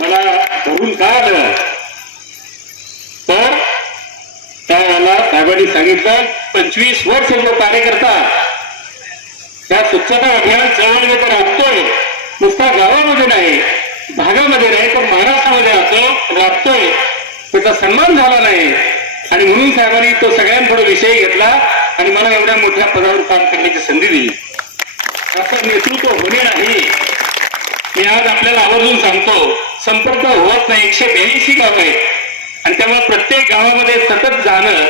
मला धरून का आलं तर त्याला साहेबांनी सांगितलं पंचवीस वर्ष जो कार्यकर्ता त्या स्वच्छता अभियान चळवळीमध्ये राबतोय. नुसता गावामध्ये नाही भागामध्ये नाही तर महाराष्ट्रामध्ये राहतो राबतोय. त्याचा सन्मान झाला नाही. आणि म्हणून साहेबांनी तो सगळ्यांपुढे विषय घेतला आणि मला एवढ्या मोठ्या पदावर काम करण्याची संधी दिली. असं नेतृत्व होणे नाही. मी आज आपल्याला आवर्जून सांगतो संपर्क होत नाही एकशे ब्याऐंशी गाव आहेत. आणि त्यामुळे प्रत्येक गावामध्ये सतत जाणं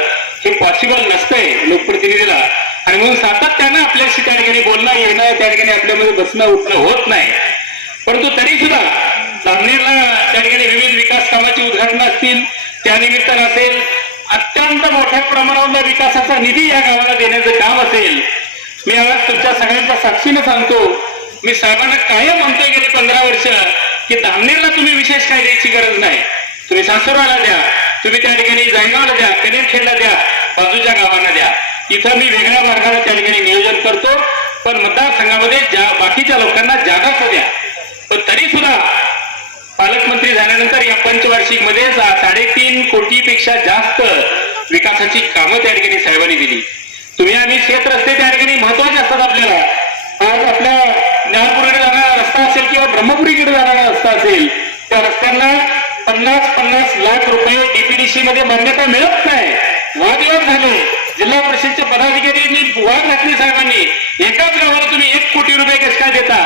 हे पॉसिबल नसतंय लोकप्रतिनिधीला. आणि म्हणून सातत्यानं आपल्याशी त्या ठिकाणी बोलणं येणं त्या ठिकाणी आपल्यामध्ये बसणं उठणं होत नाही. परंतु तरी सुद्धा जामनेरला त्या ठिकाणी विविध विकास कामाची उद्घाटनं असतील त्यानिमित्तानं असेल अत्यंत मोठ्या प्रमाणावर विकासाचा निधी या गावाला देण्याचं काम असेल मी आज तुमच्या सगळ्यांच्या साक्षीनं सांगतो मी साहेबांना कायम म्हणतोय गेली पंधरा वर्ष की धामनेरला तुम्ही विशेष काय द्यायची गरज नाही. तुम्ही सासुराला द्या तुम्ही त्या ठिकाणी जायगावला द्या कनेरखेडला द्या बाजूच्या गावांना द्या. इथं मी वेगळ्या मार्गाने त्या ठिकाणी नियोजन करतो पण मतदारसंघामध्ये ज्या बाकीच्या लोकांना जागा द्या. पण तरी सुद्धा पालकमंत्री झाल्यानंतर या पंचवार्षिकमध्ये साडेतीन कोटीपेक्षा जास्त विकासाची कामं त्या ठिकाणी साहेबांनी दिली. तुम्ही आम्ही शेत रस्ते त्या ठिकाणी महत्त्वाचे असतात आपल्याला. आज आपल्या ज्ञानपुरीकडे जाणारा रस्ता असेल किंवा ब्रह्मपुरीकडे जाणारा रस्ता असेल त्या रस्त्यांना पन्नास पन्नास लाख रुपये डीपीडीसी मध्ये मान्यता मिळत नाही. वादविवाद झाले. जिल्हा परिषदच्या पदाधिकाऱ्यांनी वाद घातली साहेबांनी. एकाच गावाला तुम्ही एक कोटी रुपये कस काय देता?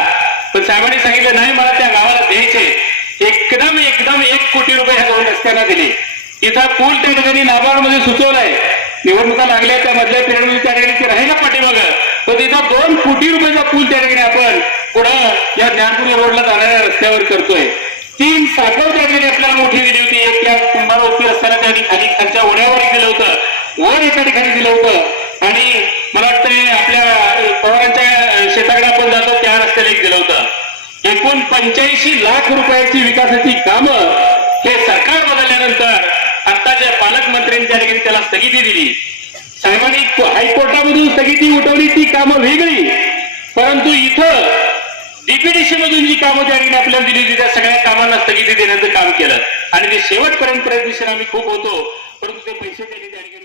पण साहेबांनी सांगितलं नाही मला त्या गावाला द्यायचे एकदम एकदम एक कोटी रुपये ह्या दोन रस्त्यांना दिले. इथं पूल त्या ठिकाणी नाबार्डमध्ये सुचवलाय. निवडणुका लागल्या त्या मधल्या पिरियडमध्ये त्या ठिकाणी ते राहील पाठीमाग? पण दोन कोटी रुपयाचा पूल त्या ठिकाणी आपण पुढं या ज्ञानपुरी रोडला जाणाऱ्या रस्त्यावर करतोय. तीन साखर त्या ठिकाणी आपल्याला मोठी दिली होती. एक त्या कुंभारवरती रस्त्याला त्या खाली खालच्या ओढ्यावर दिलं होतं. वर एका ठिकाणी दिलं होतं. आणि मला वाटतंय आपल्या पवारांच्या शेताकडे आपण जातो त्या रस्त्याला एक दिलं होतं. एकूण पंच्याऐंशी लाख रुपयाची विकासाची कामं पालकमंत्र्यांच्या ठिकाणी त्याला स्थगिती दिली. साहेबांनी हायकोर्टामधून स्थगिती उठवली ती कामं वेगळी. परंतु इथं डीपीडीसी मधून जी कामं त्या आपल्याला दिली होती त्या सगळ्या कामांना स्थगिती देण्याचं काम केलं. आणि ते शेवटपर्यंत प्रयत्नशील आम्ही खूप होतो परंतु ते पैसे त्यांनी त्या ठिकाणी